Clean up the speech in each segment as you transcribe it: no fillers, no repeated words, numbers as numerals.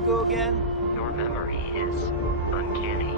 Diego again? Your memory is uncanny.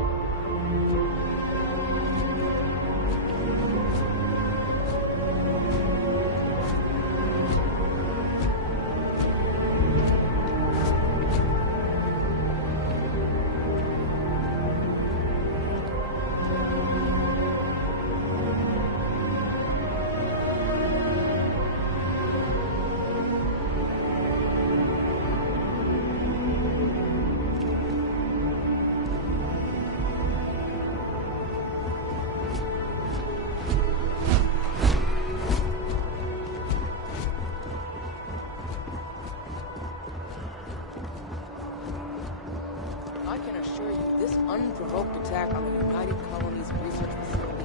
I can assure you, this unprovoked attack on the United Colonies research facility.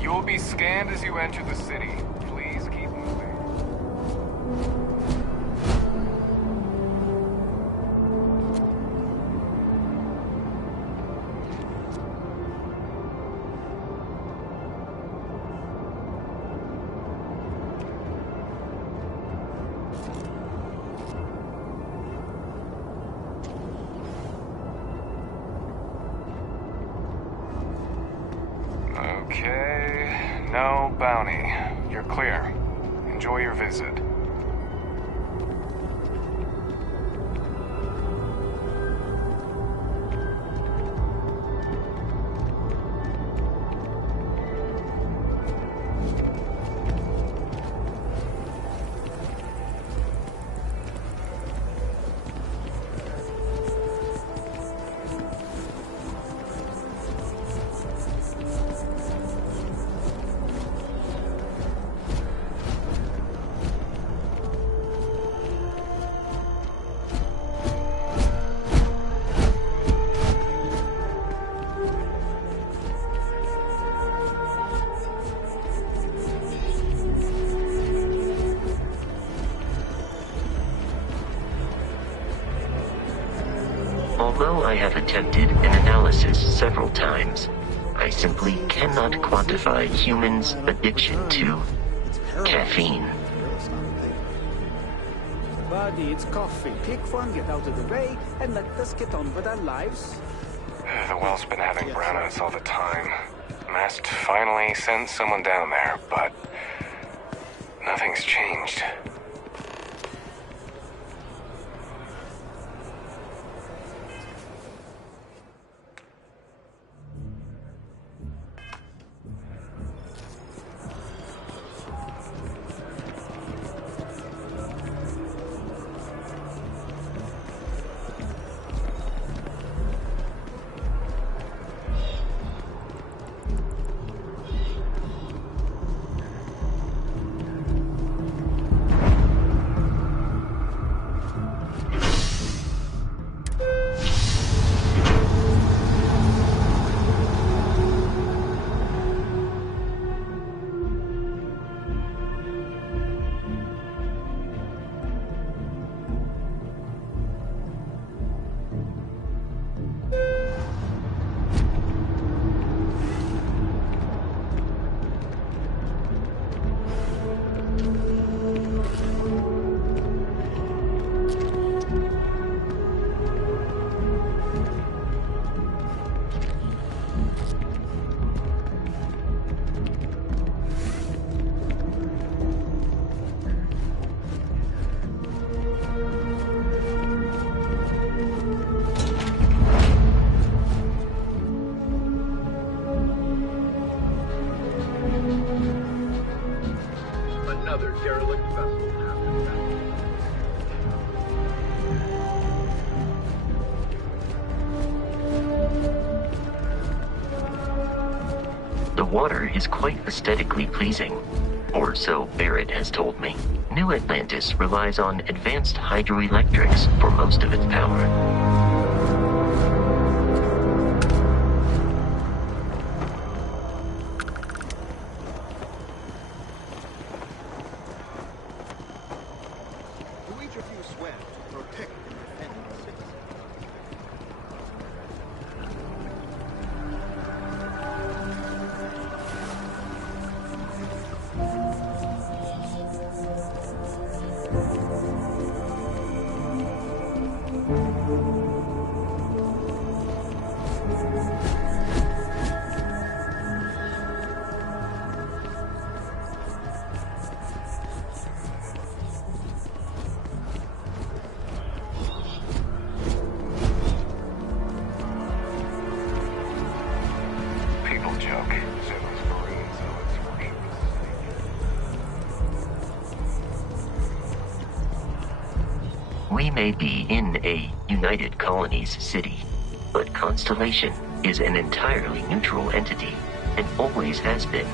You will be scanned as you enter the city. Please keep moving. Okay, no bounty. You're clear. Enjoy your visit. Although I have attempted an analysis several times, I simply cannot quantify humans' addiction to caffeine. Buddy, it's coffee. Click one, get out of the way, and let us get on with our lives. The well's been having brownouts all the time. Mast finally sent someone down there, but nothing's changed. Another derelict vessel has been found. The water is quite aesthetically pleasing, or so Barrett has told me. New Atlantis relies on advanced hydroelectrics for most of its power. Do each of you swear to protect and defend the city? We may be in a United Colonies city, but Constellation is an entirely neutral entity, and always has been.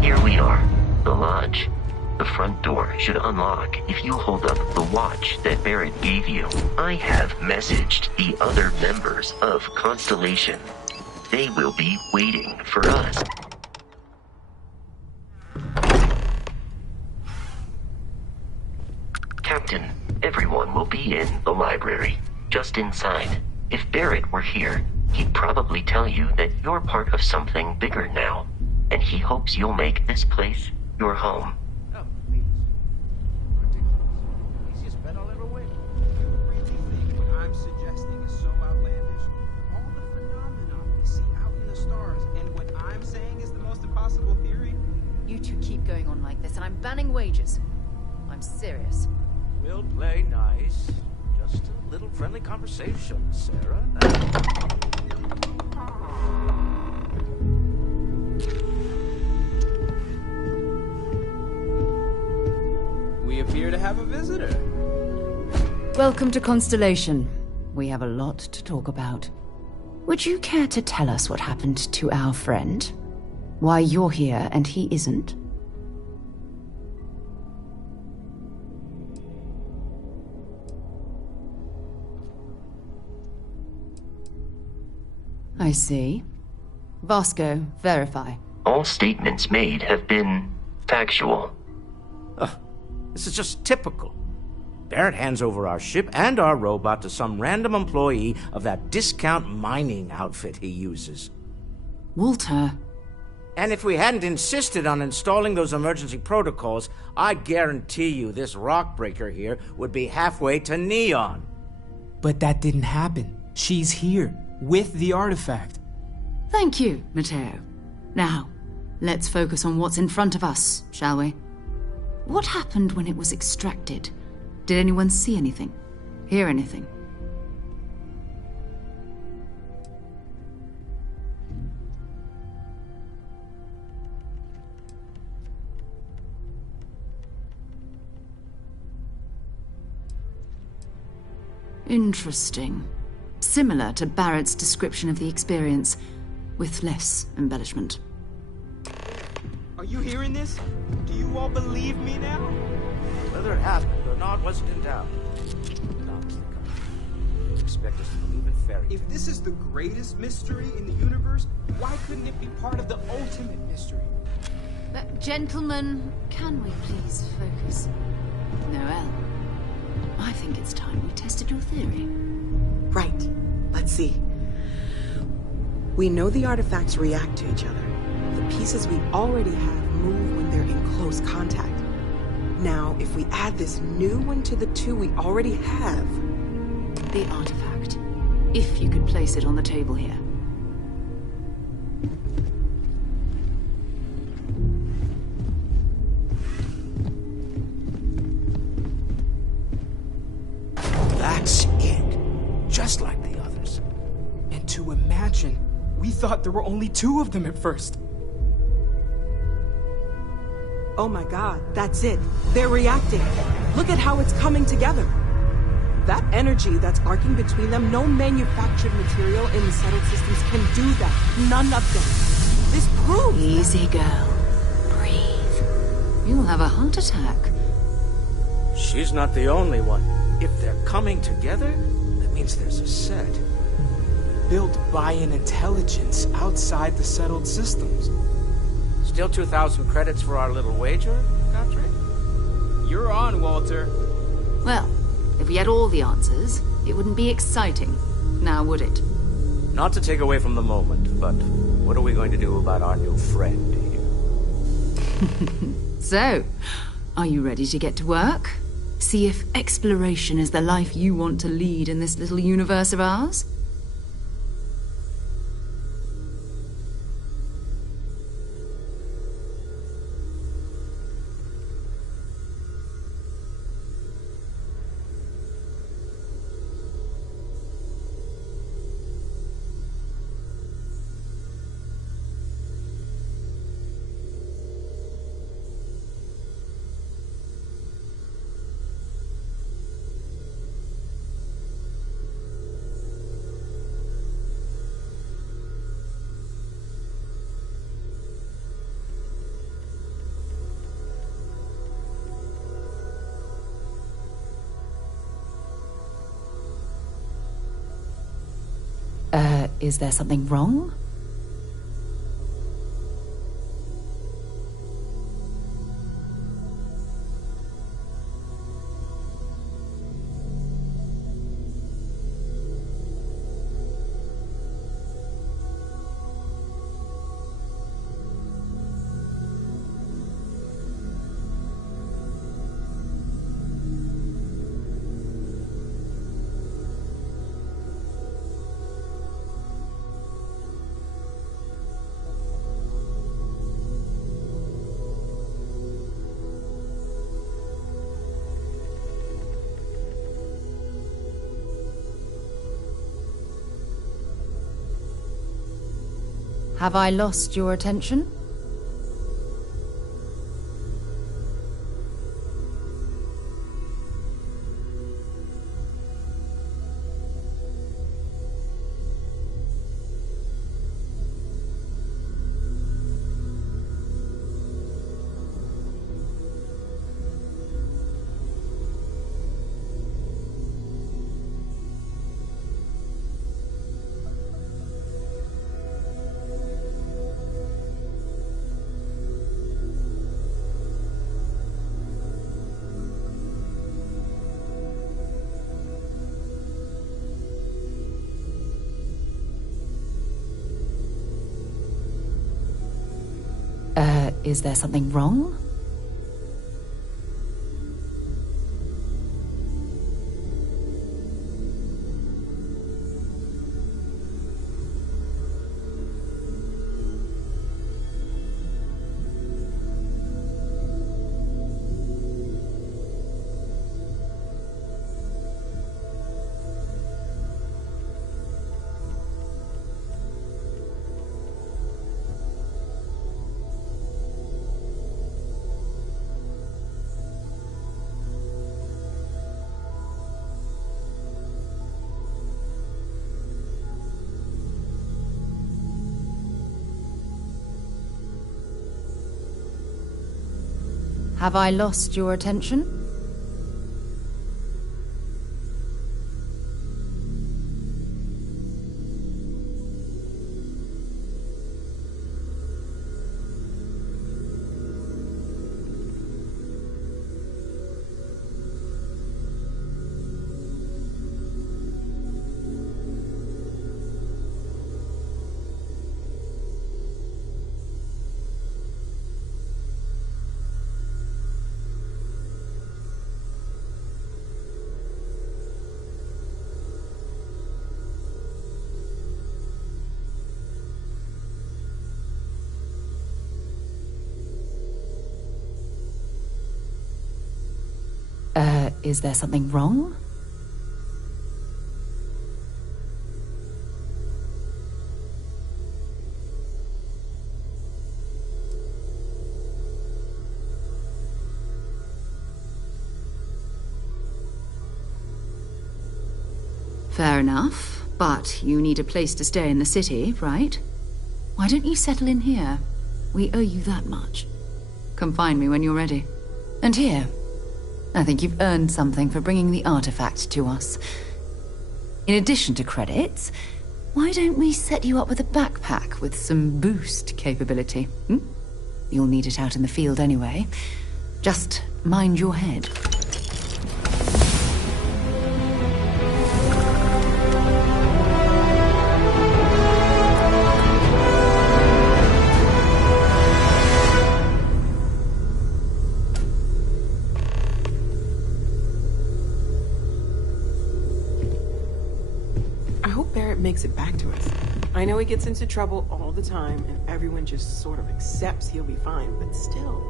Here we are, the lodge. The front door should unlock if you hold up the watch that Barrett gave you. I have messaged the other members of Constellation. They will be waiting for us. Captain, everyone will be in the library, just inside. If Barrett were here, he'd probably tell you that you're part of something bigger now, and he hopes you'll make this place your home. Oh, please. Ridiculous. Easiest bet I'll ever win. You really think what I'm suggesting is so outlandish? All the phenomena we see out in the stars, and what I'm saying is the most impossible theory? You two keep going on like this, and I'm banning wagers. I'm serious. We'll play nice. Just a little friendly conversation, Sarah. We appear to have a visitor. Welcome to Constellation. We have a lot to talk about. Would you care to tell us what happened to our friend? Why you're here and he isn't? I see. Vasco, verify. All statements made have been factual. This is just typical. Barrett hands over our ship and our robot to some random employee of that discount mining outfit he uses. Walter. And if we hadn't insisted on installing those emergency protocols, I guarantee you this rock breaker here would be halfway to Neon. But that didn't happen. She's here, with the artifact. Thank you, Matteo. Now, let's focus on what's in front of us, shall we? What happened when it was extracted? Did anyone see anything? Hear anything? Interesting. Similar to Barrett's description of the experience, with less embellishment. Are you hearing this? Do you all believe me now? Whether it happened or not wasn't in doubt. Honestly, God. Expect us to believe in fairy tales. If this is the greatest mystery in the universe, why couldn't it be part of the ultimate mystery? Gentlemen, can we please focus? Noel, I think it's time we tested your theory. Right. Let's see. We know the artifacts react to each other. The pieces we already have move when they're in close contact. Now, if we add this new one to the two we already have... The artifact. If you could place it on the table here. That's it. Just like the others. And to imagine, we thought there were only 2 of them at first. Oh my god, that's it. They're reacting. Look at how it's coming together. That energy that's arcing between them, no manufactured material in the settled systems can do that. None of them. This proves... Easy, girl. Breathe. You'll have a heart attack. She's not the only one. If they're coming together, that means there's a set. Built by an intelligence outside the settled systems. Still 2,000 credits for our little wager, Godfrey? You're on, Walter. Well, if we had all the answers, it wouldn't be exciting. Now, would it? Not to take away from the moment, but what are we going to do about our new friend here? So, Are you ready to get to work? See if exploration is the life you want to lead in this little universe of ours? Is there something wrong? Have I lost your attention? Is there something wrong? Have I lost your attention? Is there something wrong? Fair enough, but you need a place to stay in the city, right? Why don't you settle in here? We owe you that much. Come find me when you're ready. And here, I think you've earned something for bringing the artifact to us. In addition to credits, why don't we set you up with a backpack with some boost capability? You'll need it out in the field anyway. Just mind your head. makes it back to us. I know he gets into trouble all the time, and everyone just sort of accepts he'll be fine, but still.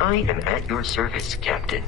I am at your service, Captain.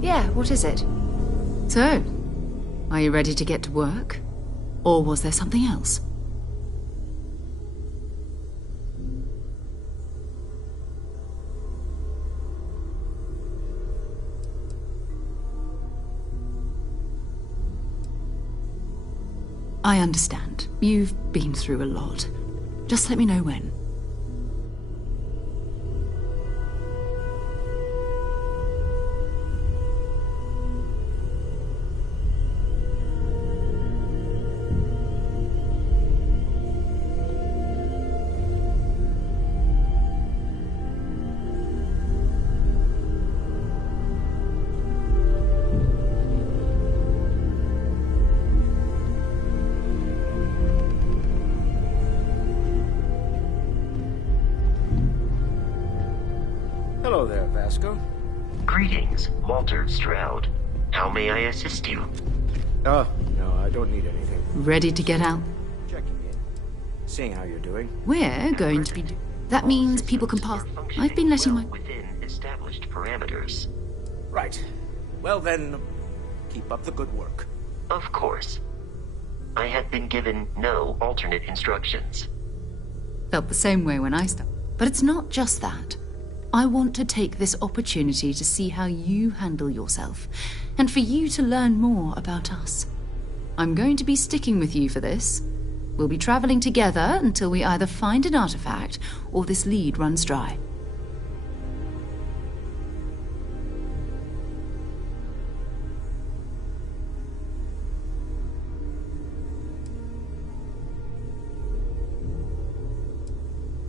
Yeah, what is it? So, are you ready to get to work? Or was there something else? I understand. You've been through a lot. Just let me know when. Hello there, Vasco. Greetings, Walter Stroud. How may I assist you? Oh, no, I don't need anything. Ready to get out? Checking in. Seeing how you're doing. We're going to be... That means people can pass... I've been letting my... Within established parameters. Right. Well then, keep up the good work. Of course. I have been given no alternate instructions. Felt the same way when I started. But it's not just that. I want to take this opportunity to see how you handle yourself, and for you to learn more about us. I'm going to be sticking with you for this. We'll be traveling together until we either find an artifact or this lead runs dry.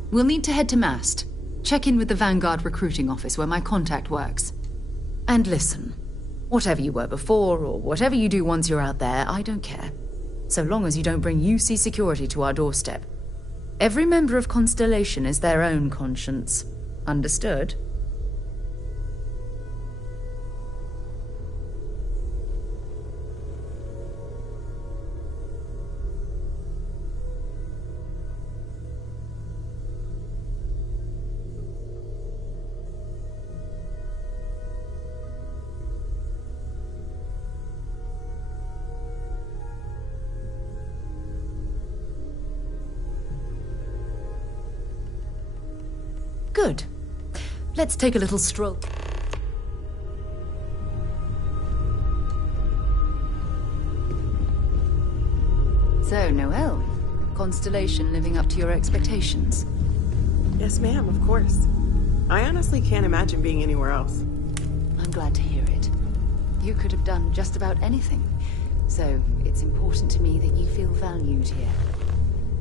We'll need to head to Mast. Check in with the Vanguard recruiting office where my contact works. And listen, whatever you were before or whatever you do once you're out there, I don't care. So long as you don't bring UC security to our doorstep. Every member of Constellation is their own conscience. Understood? Good. Let's take a little stroll. So, Noelle, Constellation living up to your expectations? Yes, ma'am, of course. I honestly can't imagine being anywhere else. I'm glad to hear it. You could have done just about anything. So, it's important to me that you feel valued here.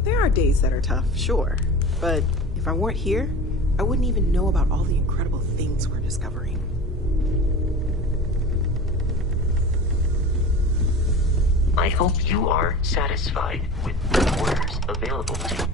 There are days that are tough, sure. But if I weren't here, I wouldn't even know about all the incredible things we're discovering. I hope you are satisfied with the quarters available to you.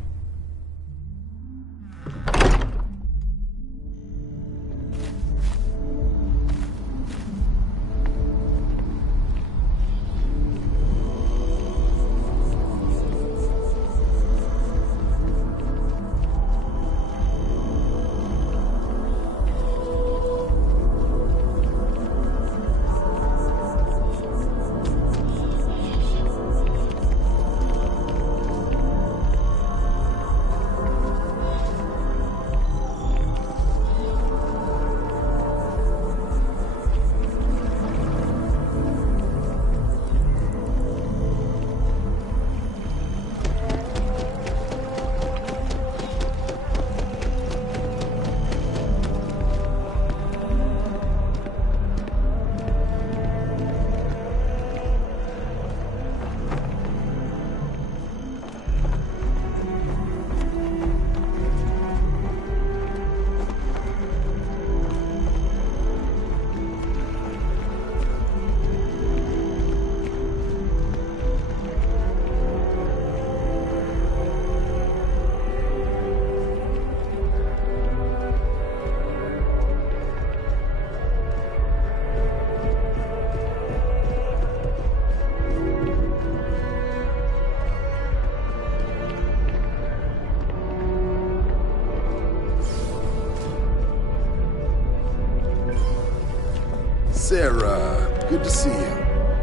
Sarah, good to see you.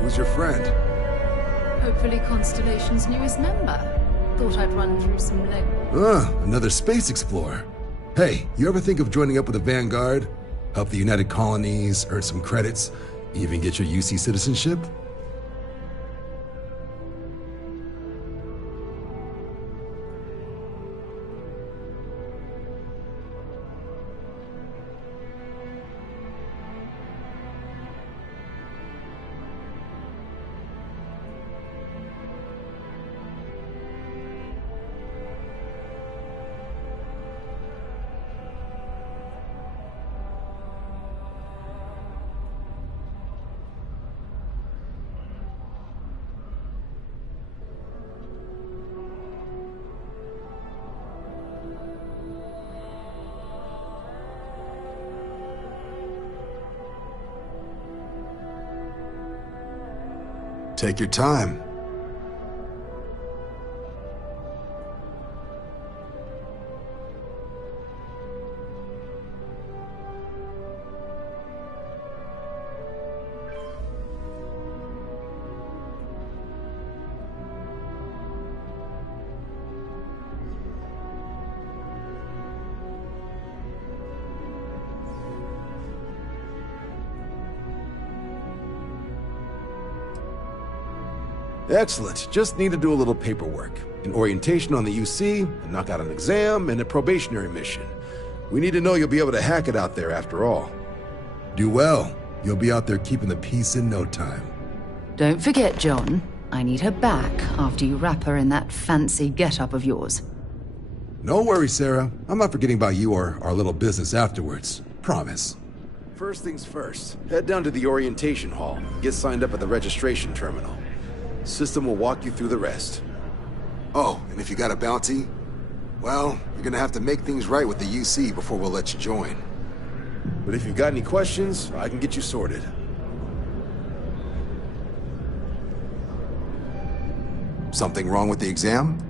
Who's your friend? Hopefully Constellation's newest member. Thought I'd run through some Another space explorer. Hey, you ever think of joining up with the Vanguard? Help the United Colonies, earn some credits, even get your UC citizenship? Take your time. Excellent. Just need to do a little paperwork. An orientation on the UC, a knock out an exam, and a probationary mission. We need to know you'll be able to hack it out there after all. Do well. You'll be out there keeping the peace in no time. Don't forget, John. I need her back after you wrap her in that fancy get-up of yours. No worries, Sarah. I'm not forgetting about you or our little business afterwards. Promise. First things first. Head down to the orientation hall. Get signed up at the registration terminal. System will walk you through the rest. Oh, and if you got a bounty, well, you're gonna have to make things right with the UC before we'll let you join. But if you've got any questions, I can get you sorted. Something wrong with the exam?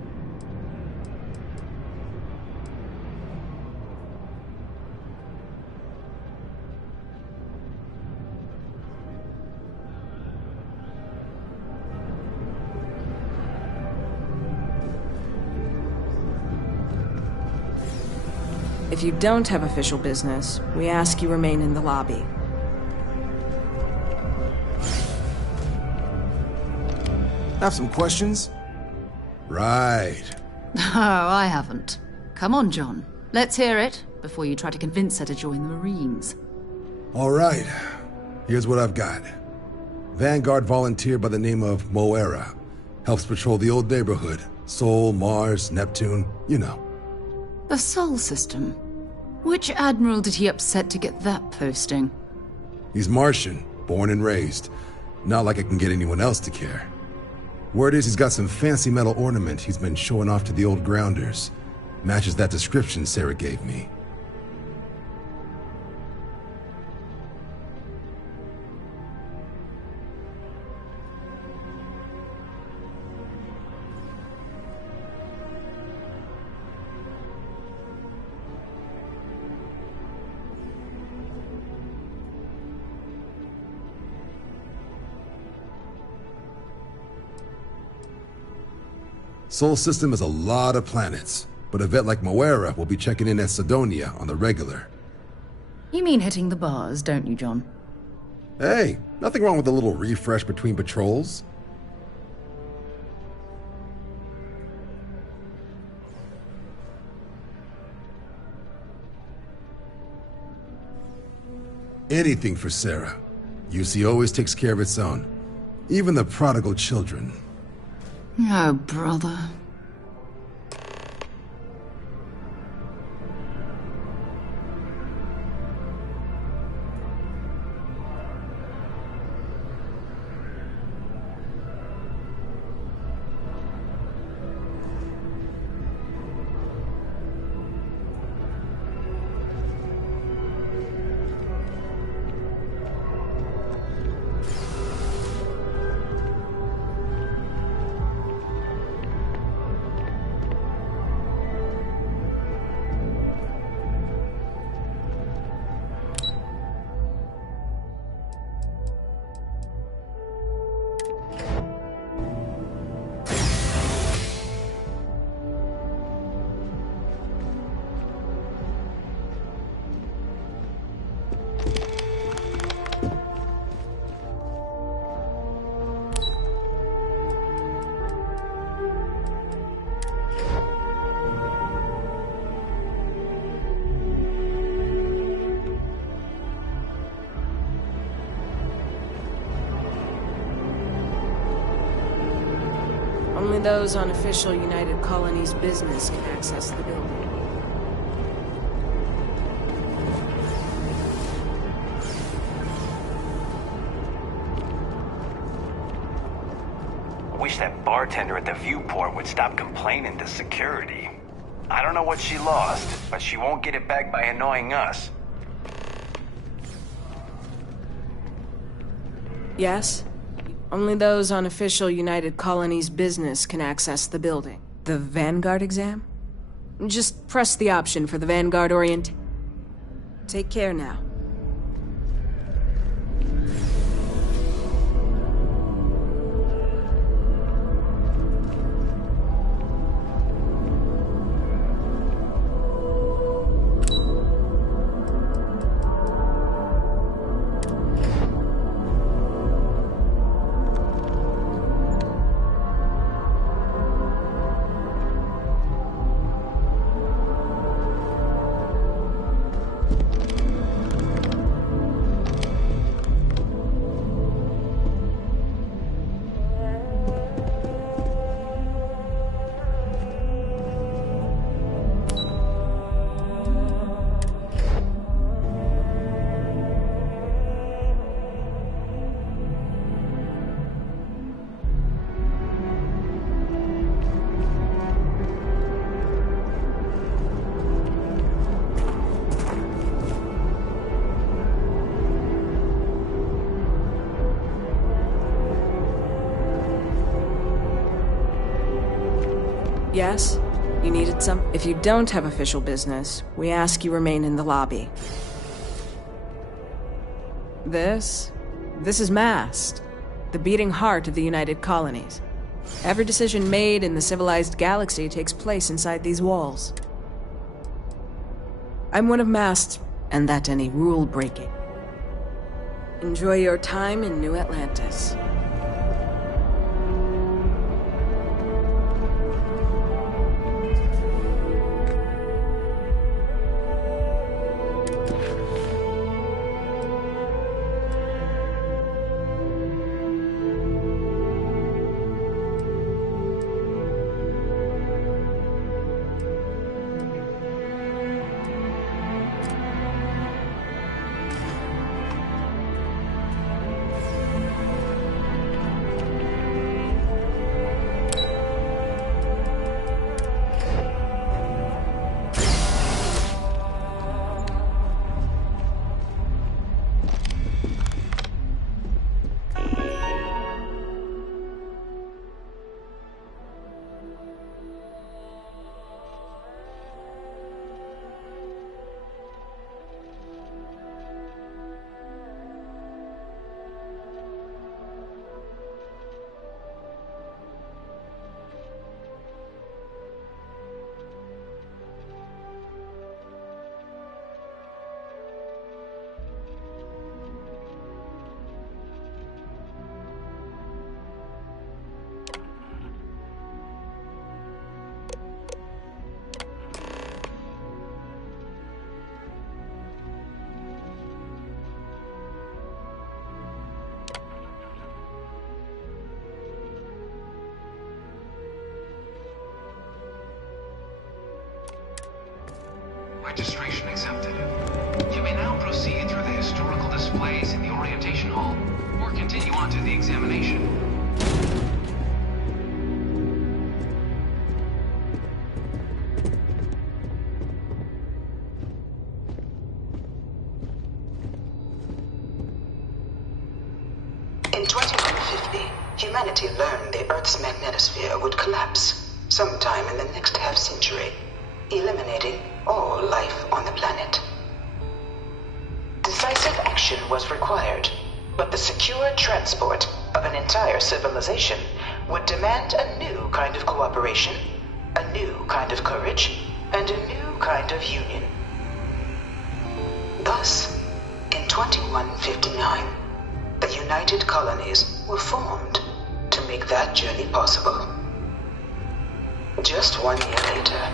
If you don't have official business, we ask you remain in the lobby. Have some questions? Right. Oh, I haven't. Come on, John. Let's hear it, before you try to convince her to join the Marines. All right. Here's what I've got. Vanguard volunteer by the name of Moira. Helps patrol the old neighborhood. Sol, Mars, Neptune, you know. The Sol system? Which admiral did he upset to get that posting? He's Martian, born and raised. Not like I can get anyone else to care. Word is he's got some fancy metal ornament he's been showing off to the old grounders. Matches that description Sarah gave me. Sol system has a lot of planets, but a vet like Moira will be checking in at Sidonia on the regular. You mean hitting the bars, don't you, John? Hey, nothing wrong with a little refresh between patrols. Anything for Sarah. UC always takes care of its own. Even the prodigal children. Oh, brother. Only those on official United Colonies business can access the building. I wish that bartender at the viewport would stop complaining to security. I don't know what she lost, but she won't get it back by annoying us. Yes? Only those on official United Colonies business can access the building. The Vanguard exam? Just press the option for the Vanguard orient. Take care now. Yes? You needed some? If you don't have official business, we ask you remain in the lobby. This is Mast, the beating heart of the United Colonies. Every decision made in the civilized galaxy takes place inside these walls. I'm one of Mast, and that any rule breaking. Enjoy your time in New Atlantis. Registration accepted. You may now proceed through the historical displays in the orientation hall, or continue on to the examination. In 2150, humanity learned the Earth's magnetosphere would collapse sometime in the next half-century, eliminating all life on the planet. Decisive action was required, but the secure transport of an entire civilization would demand a new kind of cooperation, a new kind of courage, and a new kind of union. Thus, in 2159, the United Colonies were formed to make that journey possible. Just 1 year later,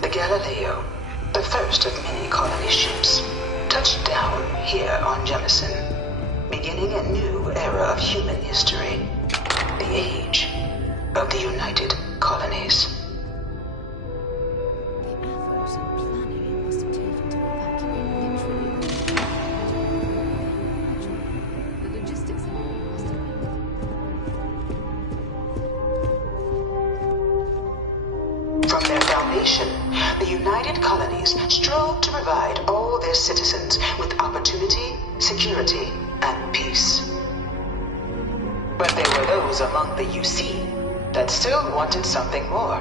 the Galileo, the first of many colony ships, touched down here on Jemison, beginning a new era of human history, the age of the United Colonies. From their foundation, the United Colonies strove to provide all their citizens with opportunity, security, and peace. But there were those among the UC that still wanted something more: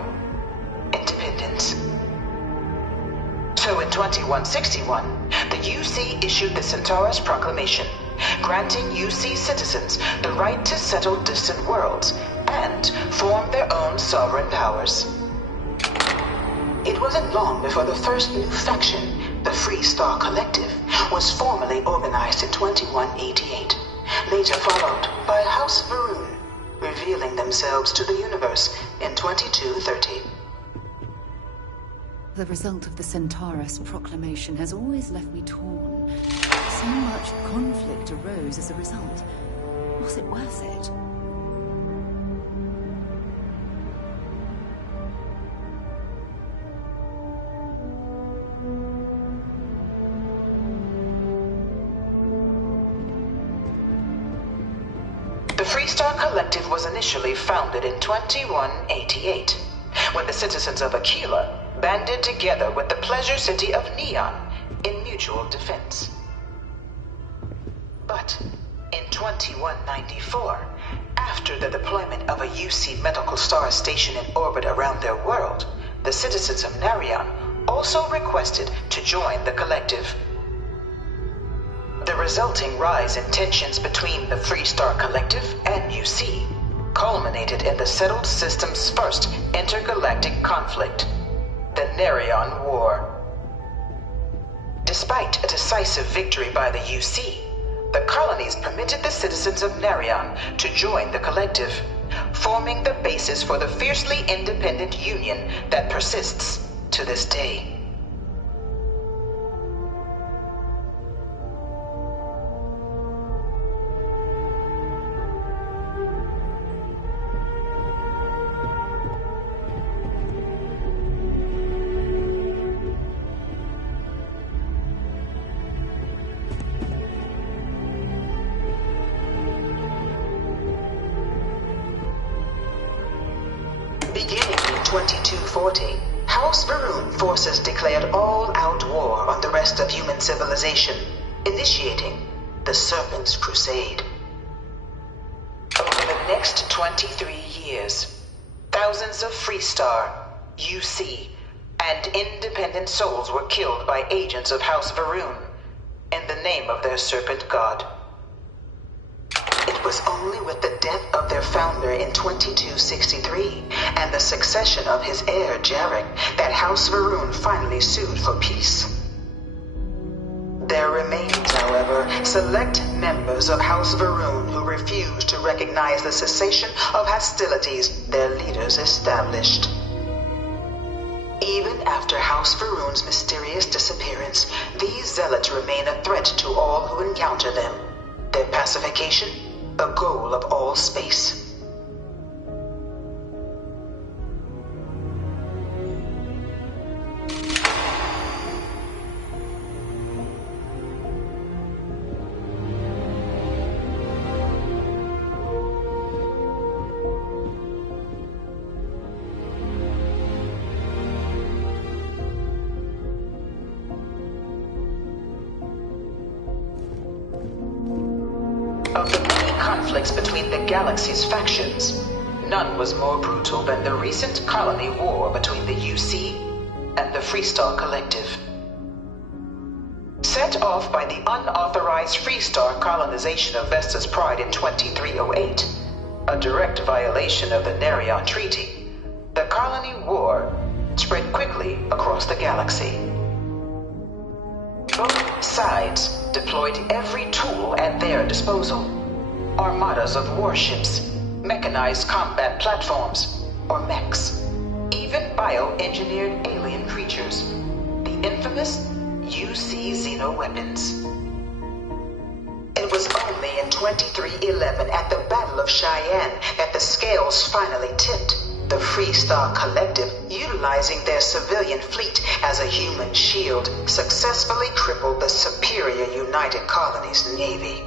independence. So in 2161, the UC issued the Centaurus Proclamation, granting UC citizens the right to settle distant worlds and form their own sovereign powers. It wasn't long before the first new faction, the Free Star Collective, was formally organized in 2188, later followed by House Varun, revealing themselves to the universe in 2230. The result of the Centaurus Proclamation has always left me torn. So much conflict arose as a result. Was it worth it? The Freestar Collective was initially founded in 2188, when the citizens of Aquila banded together with the pleasure city of Neon in mutual defense. But in 2194, after the deployment of a UC medical star station in orbit around their world, the citizens of Narion also requested to join the collective. The resulting rise in tensions between the Freestar Collective and UC culminated in the settled system's first intergalactic conflict, the Narion War. Despite a decisive victory by the UC, the colonies permitted the citizens of Narion to join the collective, forming the basis for the fiercely independent union that persists to this day. Beginning in 2240, House Varun forces declared all-out war on the rest of human civilization, initiating the Serpent's Crusade. Over the next 23 years, thousands of Freestar, UC, and independent souls were killed by agents of House Varun in the name of their serpent god. It was only with the death of their founder in 2263 and the succession of his heir, Jarek, that House Varun finally sued for peace. There remains, however, select members of House Varun who refuse to recognize the cessation of hostilities their leaders established. Even after House Varun's mysterious disappearance, these zealots remain a threat to all who encounter them. Their pacification, a goal of all space. Of the many conflicts between the galaxy's factions, none was more brutal than the recent colony war between the UC and the Freestar Collective. Set off by the unauthorized Freestar colonization of Vesta's Pride in 2308, a direct violation of the Narion Treaty, the colony war spread quickly across the galaxy. Both sides deployed every tool at their disposal. Armadas of warships, mechanized combat platforms, or mechs, even bioengineered alien creatures, the infamous UC xeno-weapons. It was only in 2311 at the Battle of Cheyenne that the scales finally tipped. The Freestar Collective, utilizing their civilian fleet as a human shield, successfully crippled the superior United Colonies Navy.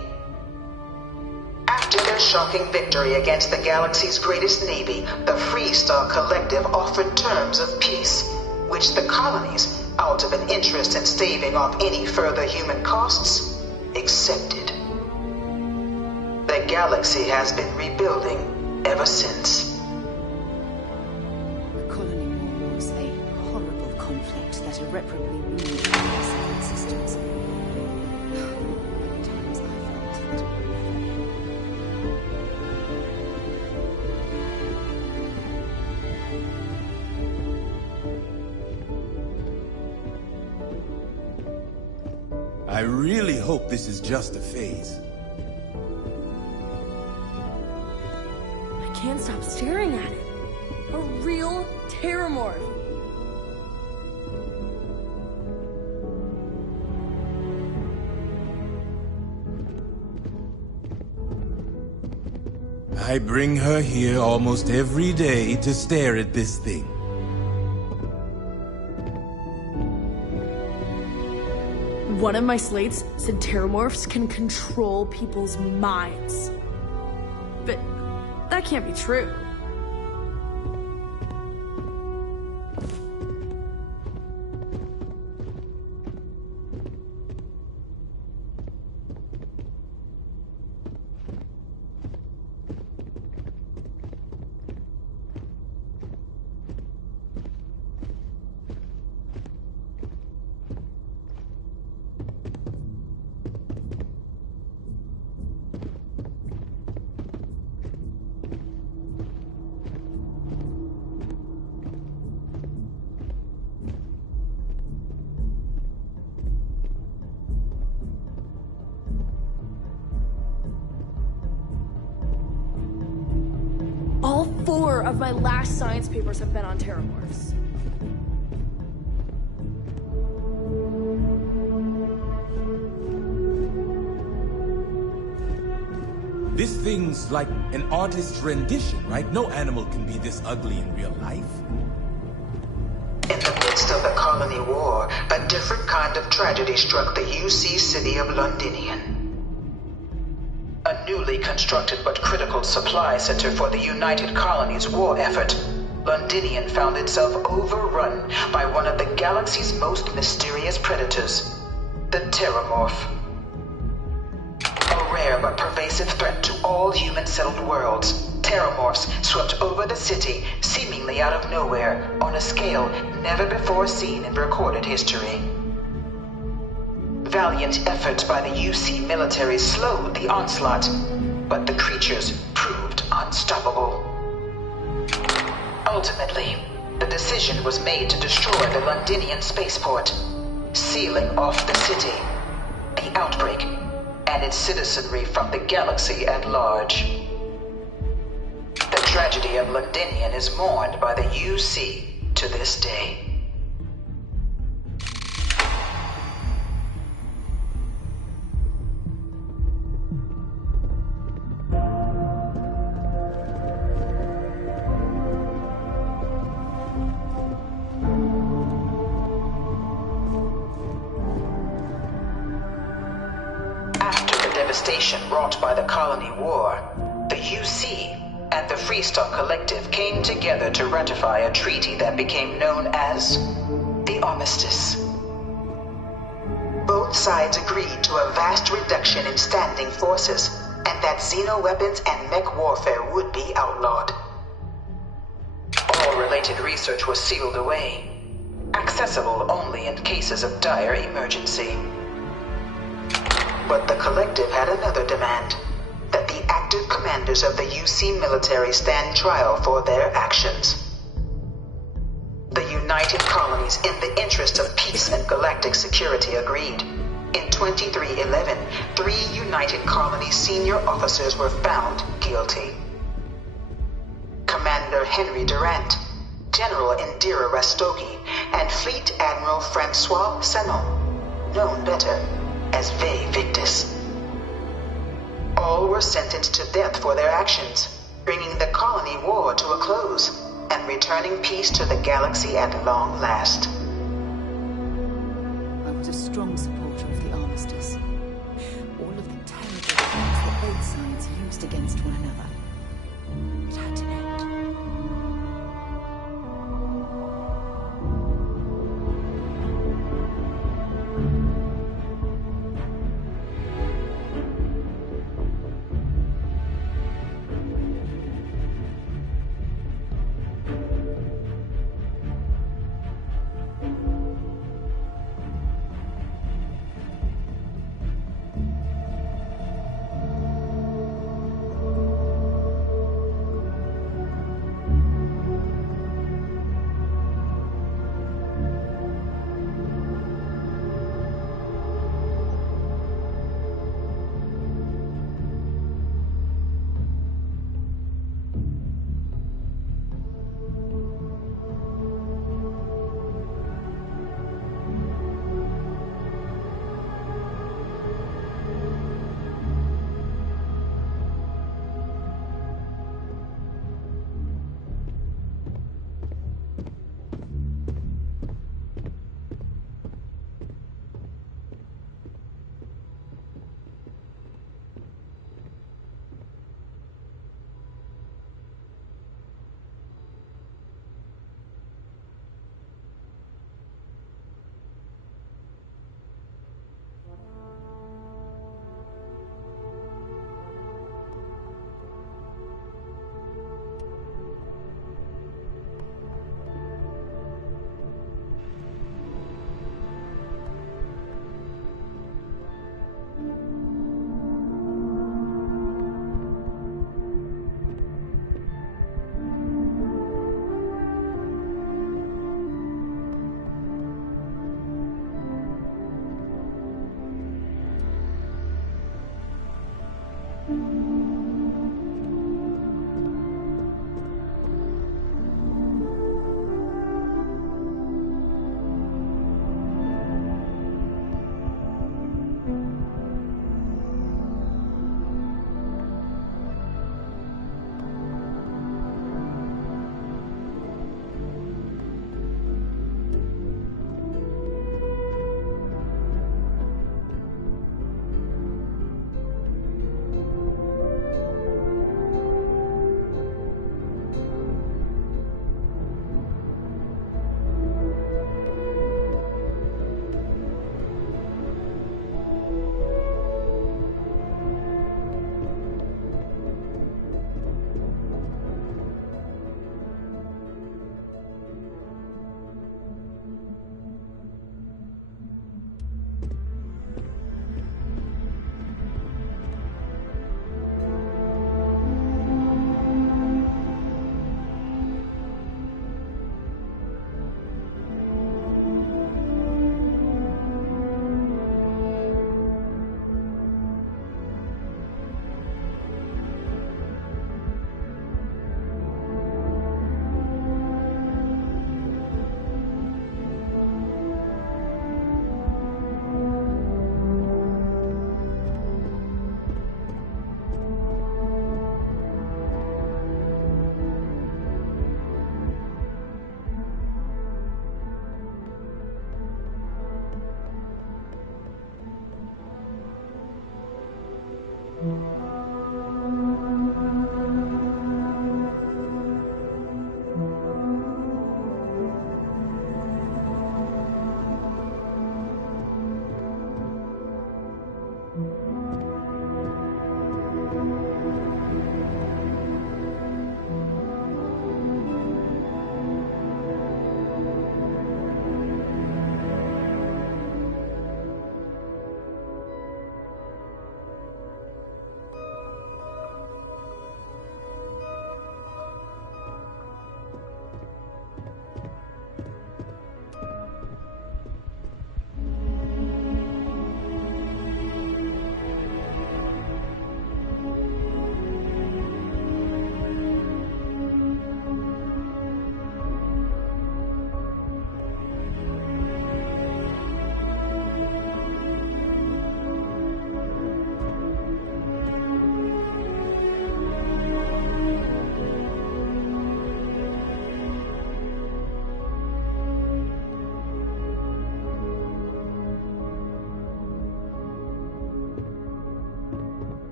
After their shocking victory against the galaxy's greatest navy, the Freestar Collective offered terms of peace, which the colonies, out of an interest in staving off any further human costs, accepted. The galaxy has been rebuilding ever since. That irreparably ruined their existence. At times I felt that it would never end. I really hope this is just a phase. I can't stop staring at it. A real terramorph. I bring her here almost every day to stare at this thing. One of my slates said terramorphs can control people's minds. But that can't be true. of my last science papers have been on terramorphs. This thing's like an artist's rendition, right? No animal can be this ugly in real life. In the midst of the colony war, a different kind of tragedy struck the UC city of Londinian. A newly constructed but critical supply center for the United Colonies' war effort, Londinian found itself overrun by one of the galaxy's most mysterious predators, the Terramorph. A rare but pervasive threat to all human-settled worlds, Terramorphs swept over the city, seemingly out of nowhere, on a scale never before seen in recorded history. Valiant efforts by the UC military slowed the onslaught, but the creatures proved unstoppable. Ultimately, the decision was made to destroy the Londinian spaceport, sealing off the city, the outbreak, and its citizenry from the galaxy at large. The tragedy of Londinian is mourned by the UC to this day. Devastation wrought by the colony war, the UC and the Freestar Collective came together to ratify a treaty that became known as the Armistice. Both sides agreed to a vast reduction in standing forces, and that xeno-weapons and mech warfare would be outlawed. All related research was sealed away, accessible only in cases of dire emergency. But the Collective had another demand, that the active commanders of the UC military stand trial for their actions. The United Colonies, in the interest of peace and galactic security, agreed. In 2311, 3 United Colonies senior officers were found guilty. Commander Henry Durant, General Indira Rastogi, and Fleet Admiral Francois Sanon, known better as Ve Victus. All were sentenced to death for their actions, bringing the colony war to a close and returning peace to the galaxy at long last. I was a strong supporter of the Armistice. All of the terrible things that both sides used against one another. It had to end.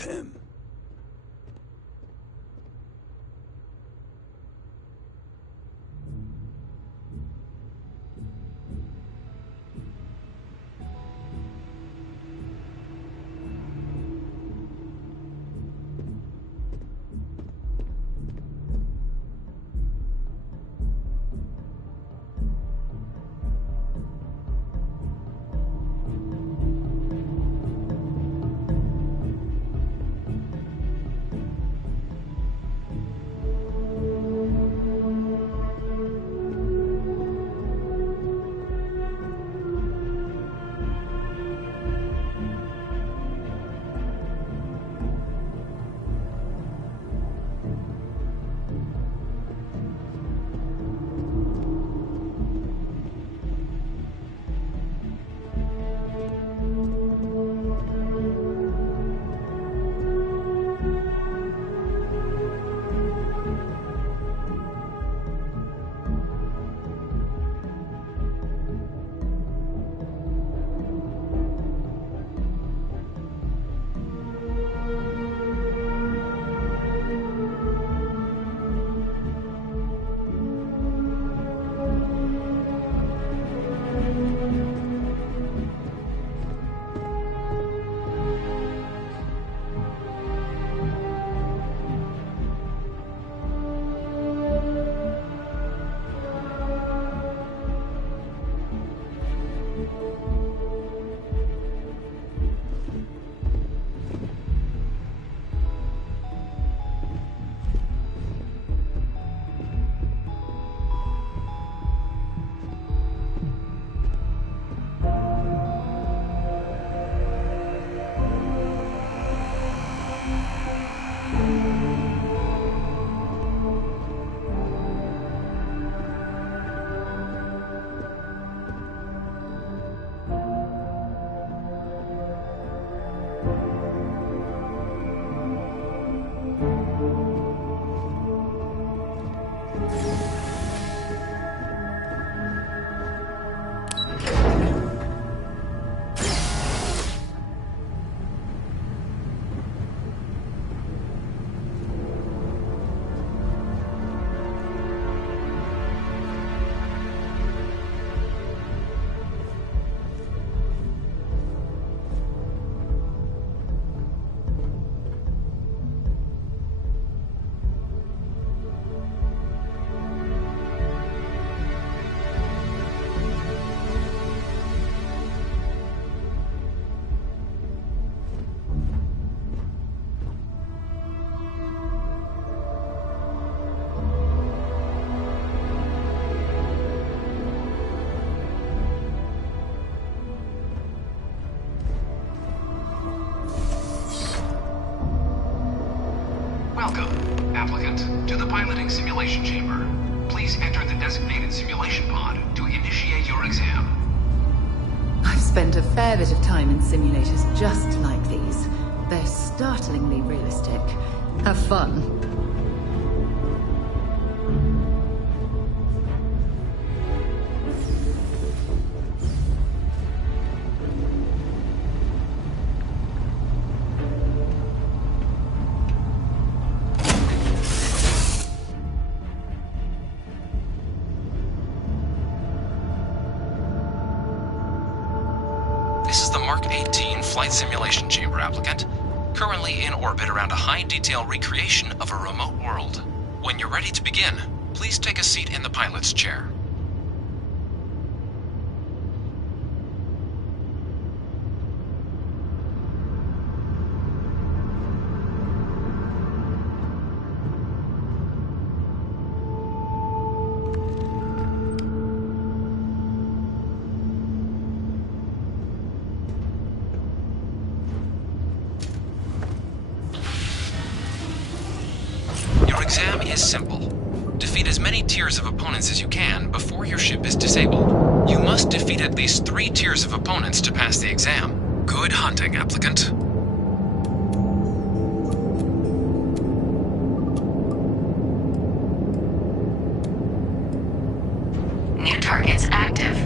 him. Welcome, applicant, to the piloting simulation chamber. Please enter the designated simulation pod to initiate your exam. I've spent a fair bit of time in simulators just like these. They're startlingly realistic. Have fun. This is the Mark 18 Flight Simulation Chamber, applicant. Currently in orbit around a high-detail recreation of a remote world. When you're ready to begin, please take a seat in the pilot's chair. Your exam is simple. Defeat as many tiers of opponents as you can before your ship is disabled. You must defeat at least 3 tiers of opponents to pass the exam. Good hunting, applicant. New targets active.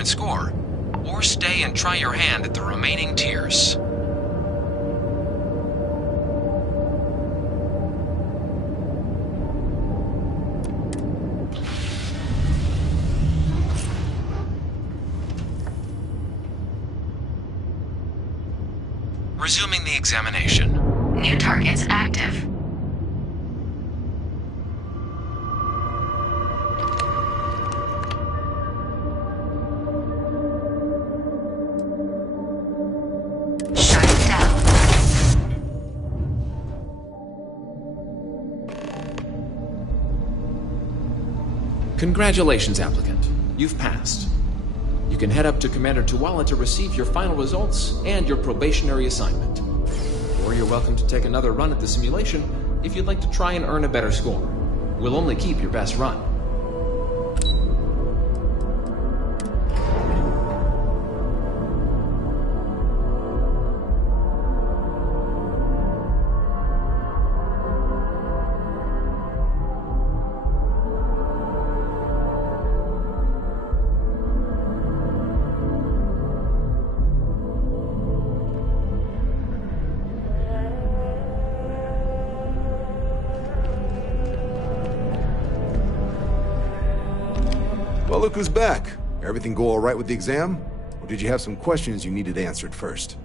current score, or stay and try your hand at the remaining tiers. Resuming the examination. New targets active. Shut down. Congratulations, applicant. You've passed. You can head up to Commander Tuala to receive your final results and your probationary assignment. Or you're welcome to take another run at the simulation if you'd like to try and earn a better score. We'll only keep your best run. Well, look who's back. Everything go all right with the exam? Or did you have some questions you needed answered first?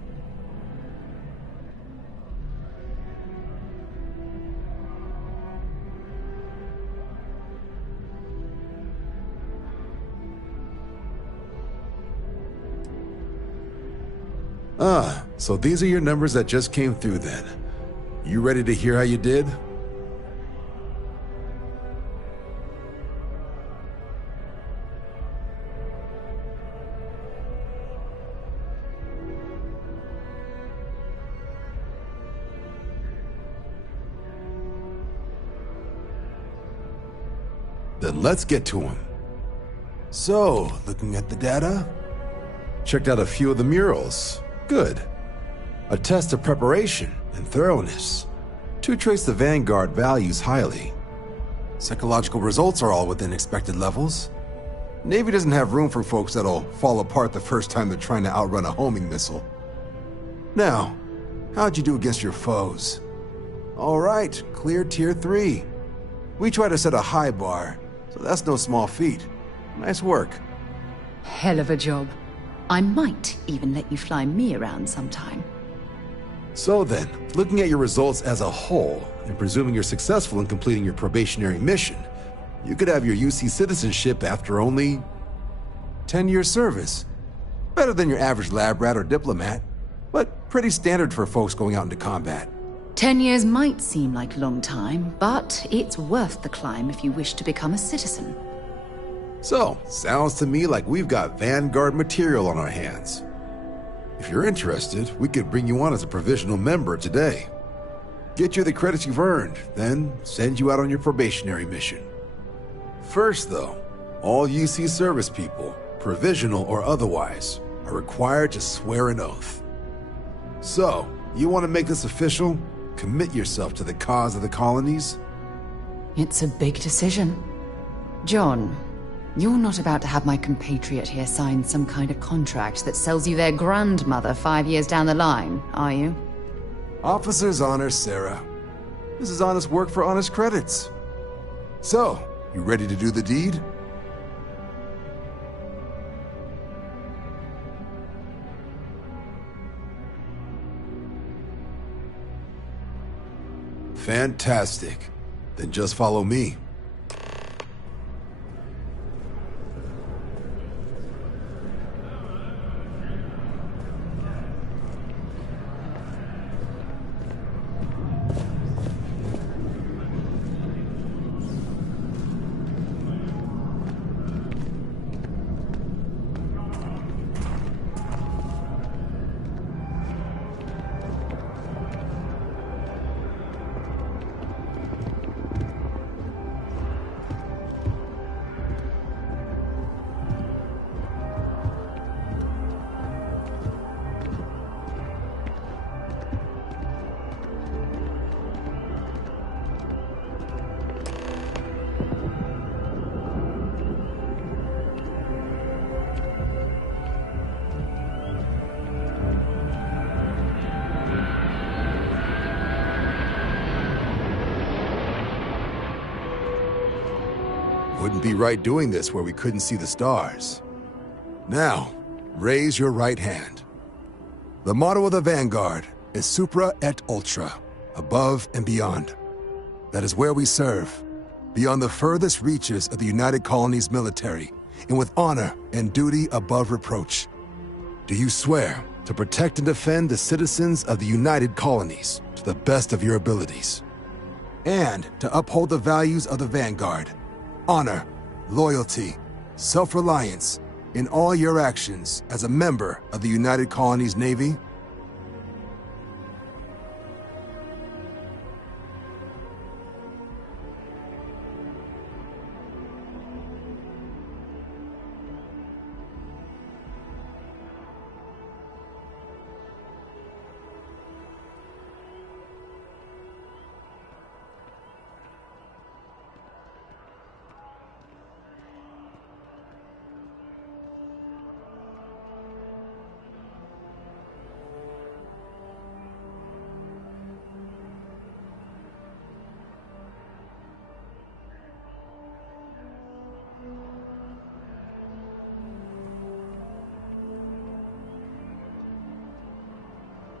So these are your numbers that just came through then. You ready to hear how you did? Then let's get to them. So, looking at the data, checked out a few of the murals. Good. A test of preparation and thoroughness. To trace the Vanguard values highly. Psychological results are all within expected levels. Navy doesn't have room for folks that'll fall apart the first time they're trying to outrun a homing missile. Now, how'd you do against your foes? All right, clear Tier 3. We try to set a high bar, so that's no small feat. Nice work. Hell of a job. I might even let you fly me around sometime. So then, looking at your results as a whole, and presuming you're successful in completing your probationary mission, you could have your UC citizenship after only 10 years service. Better than your average lab rat or diplomat, but pretty standard for folks going out into combat. 10 years might seem like a long time, but it's worth the climb if you wish to become a citizen. So, sounds to me like we've got Vanguard material on our hands. If you're interested, we could bring you on as a provisional member today. Get you the credits you've earned, then send you out on your probationary mission. First though, all UC service people, provisional or otherwise, are required to swear an oath. So, you want to make this official? Commit yourself to the cause of the colonies? It's a big decision. John, you're not about to have my compatriot here sign some kind of contract that sells you their grandmother 5 years down the line, are you? Officer's honor, Sarah. This is honest work for honest credits. So, you ready to do the deed? Fantastic. Then just follow me. Wouldn't be right doing this where we couldn't see the stars. Now, raise your right hand. The motto of the Vanguard is Supra et Ultra, above and beyond. That is where we serve, beyond the furthest reaches of the United Colonies military, and with honor and duty above reproach. Do you swear to protect and defend the citizens of the United Colonies to the best of your abilities, and to uphold the values of the Vanguard, honor, loyalty, self-reliance, in all your actions as a member of the United Colonies Navy?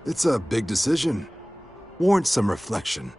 It's a big decision. Warrants some reflection.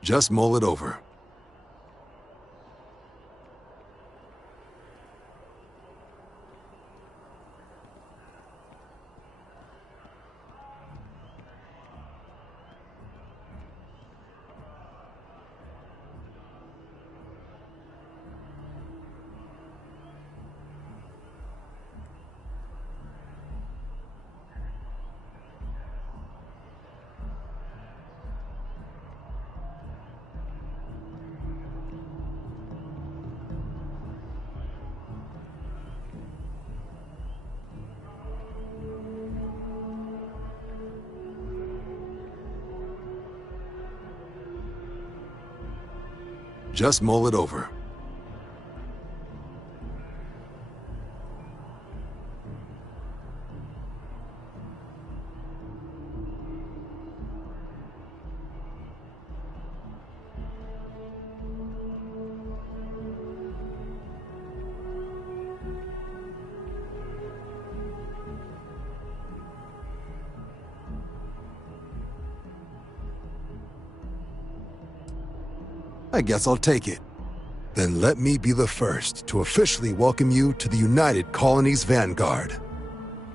Just mull it over. Just mull it over. I guess I'll take it. Then let me be the first to officially welcome you to the United Colonies Vanguard.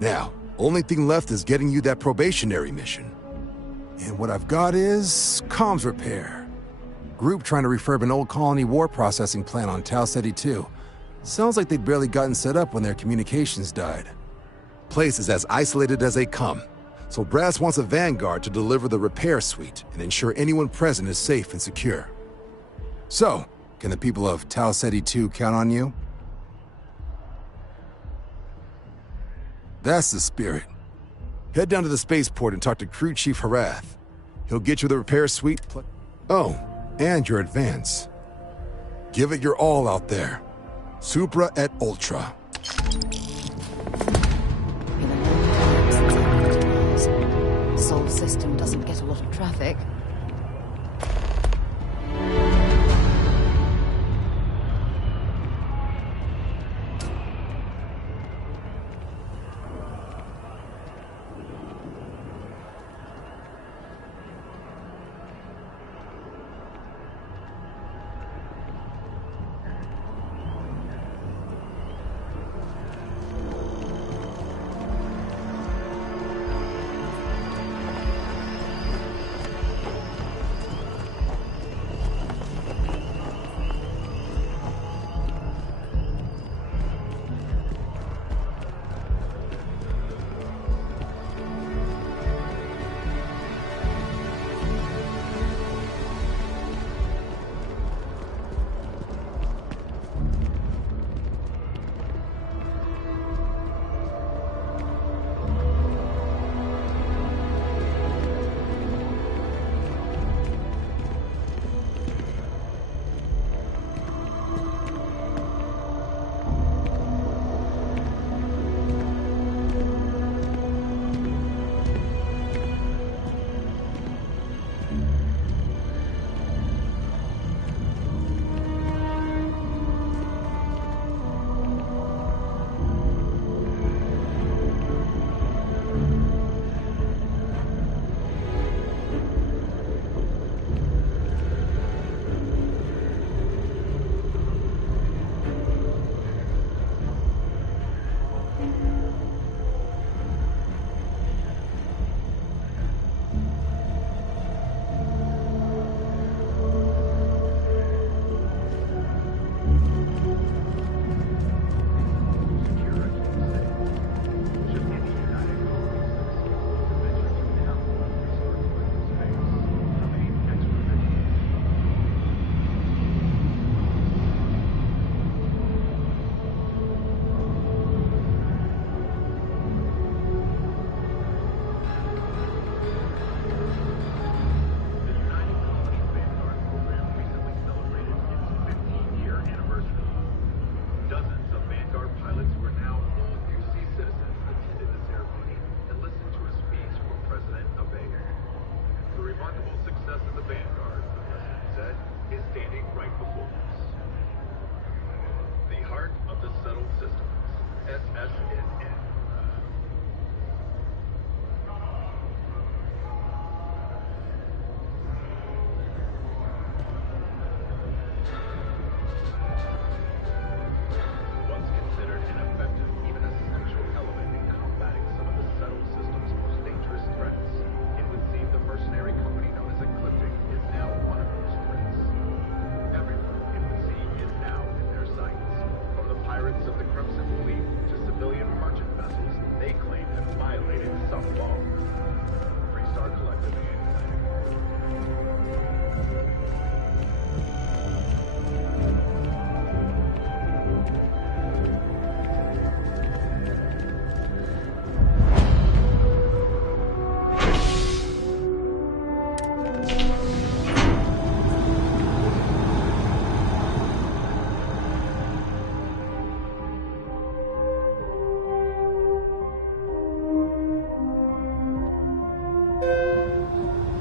Now, only thing left is getting you that probationary mission. And what I've got is comms repair. Group trying to refurb an old colony war processing plant on Tau Ceti 2. Sounds like they'd barely gotten set up when their communications died. Place is as isolated as they come, so Brass wants a Vanguard to deliver the repair suite and ensure anyone present is safe and secure. So, can the people of Tau Ceti 2 count on you? That's the spirit. Head down to the spaceport and talk to Crew Chief Harath. He'll get you the repair suite. Oh, and your advance. Give it your all out there. Supra et Ultra. Sol system doesn't get a lot of traffic.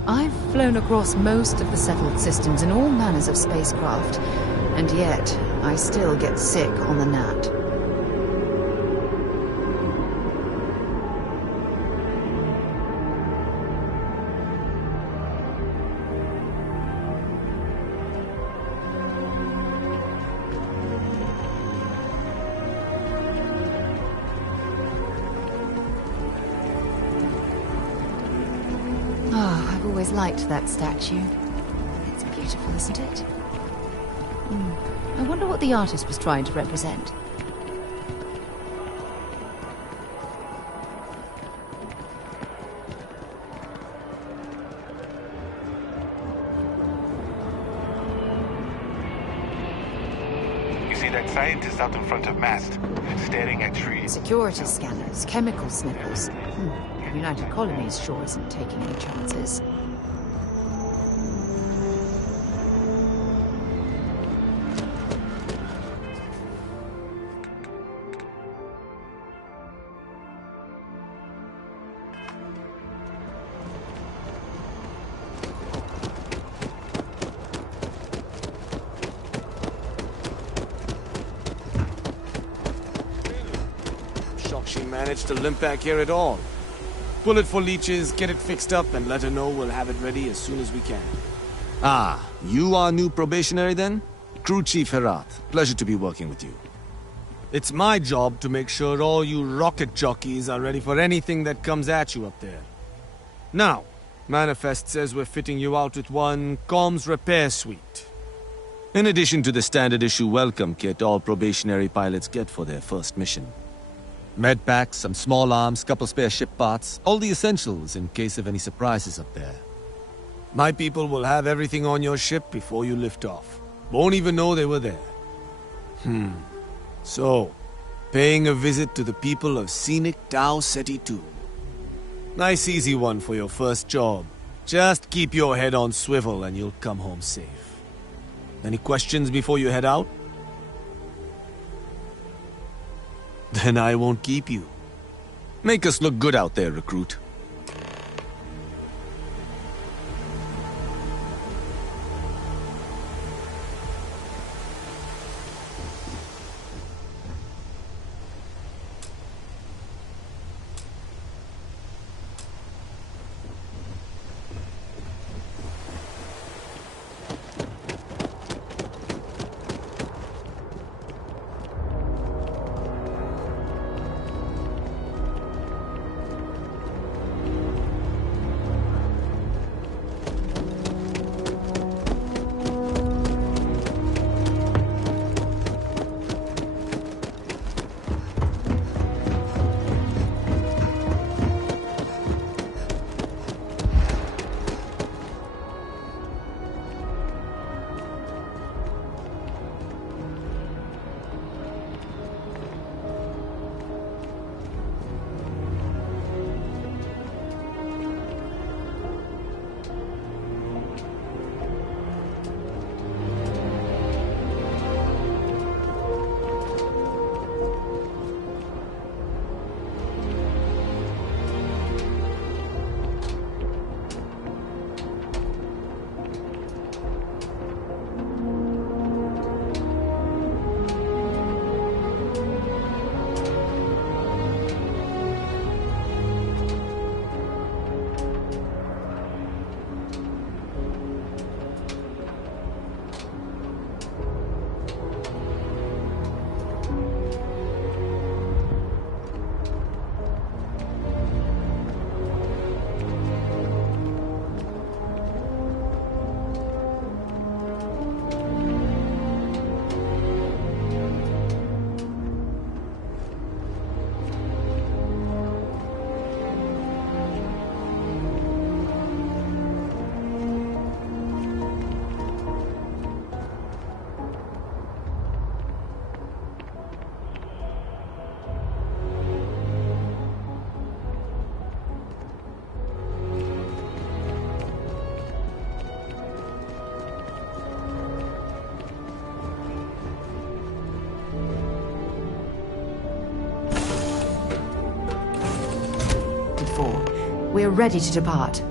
I've flown across most of the settled systems in all manners of spacecraft, and yet I still get sick on the gnat. Liked that statue. It's beautiful, isn't it? I wonder what the artist was trying to represent. You see that scientist out in front of mast, staring at trees? Security scanners, chemical sniffers. The United Colonies sure isn't taking any chances. managed to limp back here at all. Pull it for leeches, get it fixed up, and let her know we'll have it ready as soon as we can. Ah, you are new probationary then? Crew Chief Herat. Pleasure to be working with you. It's my job to make sure all you rocket jockeys are ready for anything that comes at you up there. Now, Manifest says we're fitting you out with one comms repair suite. In addition to the standard issue welcome kit all probationary pilots get for their first mission. Med packs, some small arms, couple spare ship parts, all the essentials in case of any surprises up there. My people will have everything on your ship before you lift off. Won't even know they were there. So, paying a visit to the people of scenic Tau Ceti 2. Nice easy one for your first job. Just keep your head on swivel and you'll come home safe. Any questions before you head out? Then I won't keep you. Make us look good out there, recruit. We're ready to depart.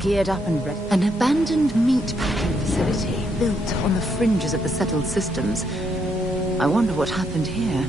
geared up and ready. An abandoned meat-packing facility built on the fringes of the settled systems. I wonder what happened here.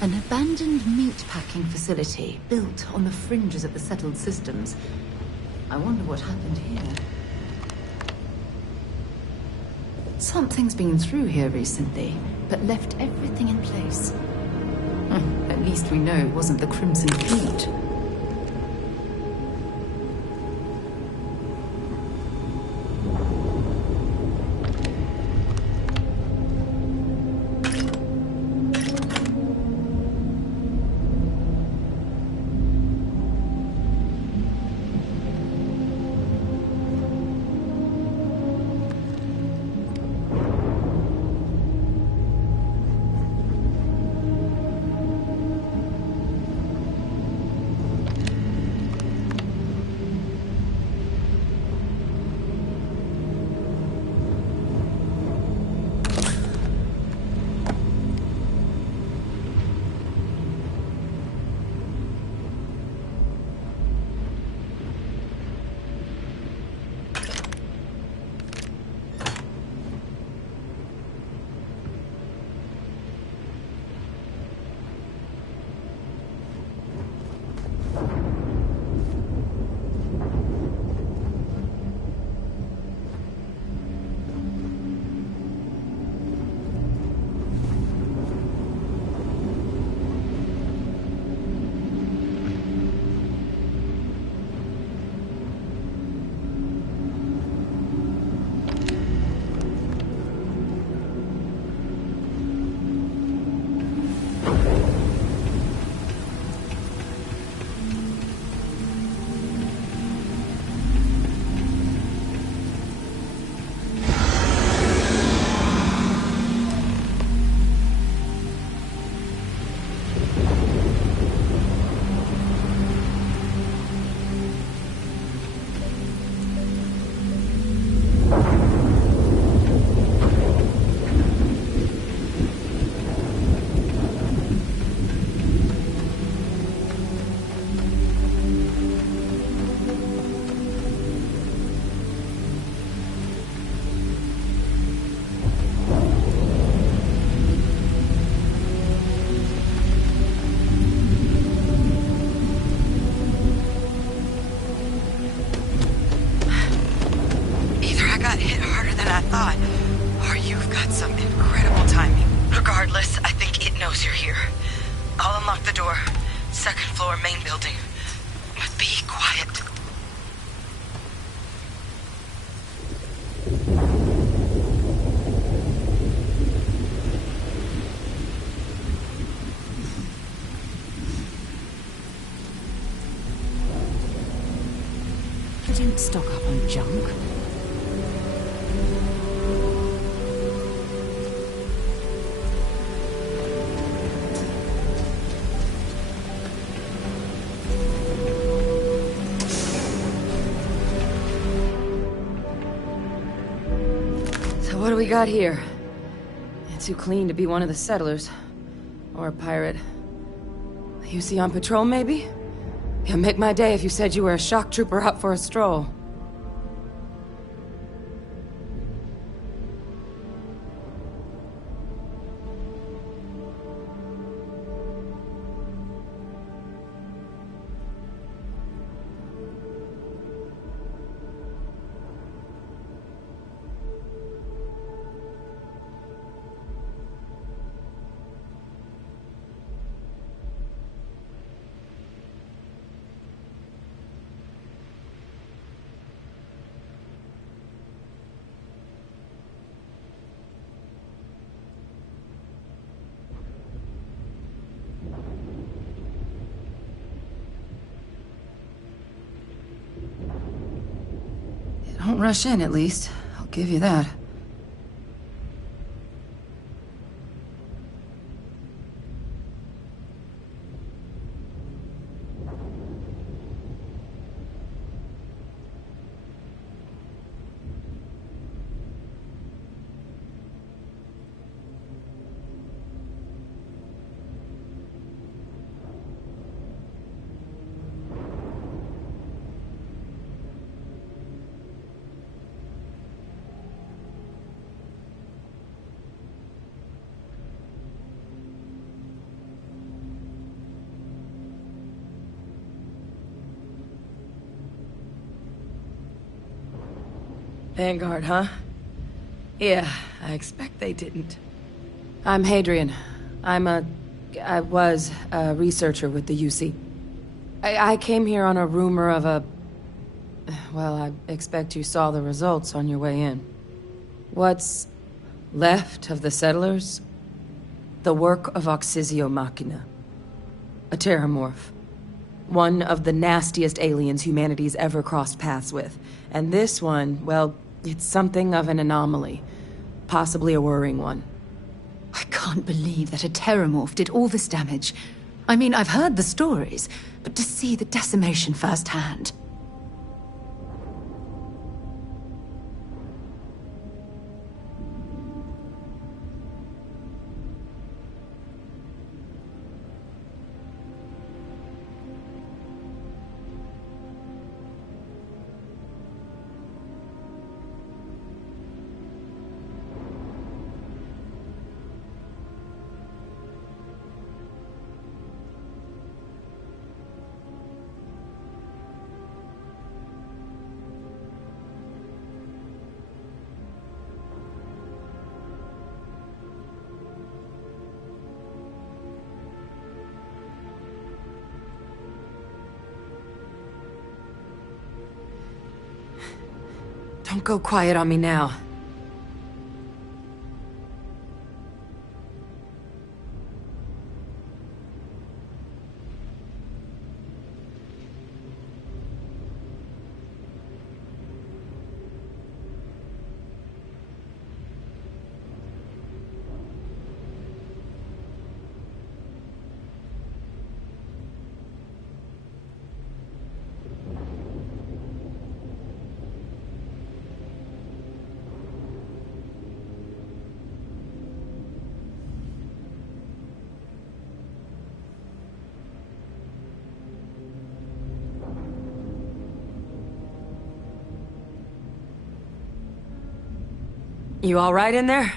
An abandoned meat-packing facility built on the fringes of the settled systems. I wonder what happened here. Something's been through here recently, but left everything in place. At least we know it wasn't the Crimson Fleet. Didn't stock up on junk. So what do we got here? It's too clean to be one of the settlers. Or a pirate. You see on patrol, maybe? Yeah, make my day if you said you were a shock trooper out for a stroll. rush in, at least. I'll give you that. Vanguard, huh? Yeah, I expect they didn't. I'm Hadrian. I was a researcher with the UC. I came here on a rumor of a... Well, I expect you saw the results on your way in. What's left of the settlers? The work of Oxysio Machina. A terramorph. One of the nastiest aliens humanity's ever crossed paths with. And this one, well, it's something of an anomaly. Possibly a worrying one. I can't believe that a terramorph did all this damage. I mean, I've heard the stories, but to see the decimation firsthand... Don't go quiet on me now. You all right in there?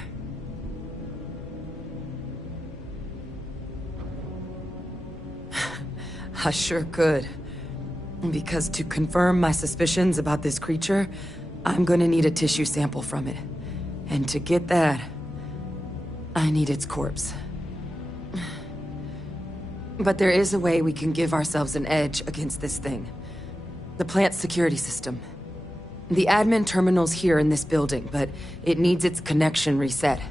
I sure could. Because to confirm my suspicions about this creature, I'm gonna need a tissue sample from it. And to get that, I need its corpse. But there is a way we can give ourselves an edge against this thing. The plant's security system. The admin terminal's here in this building, but it needs its connection reset.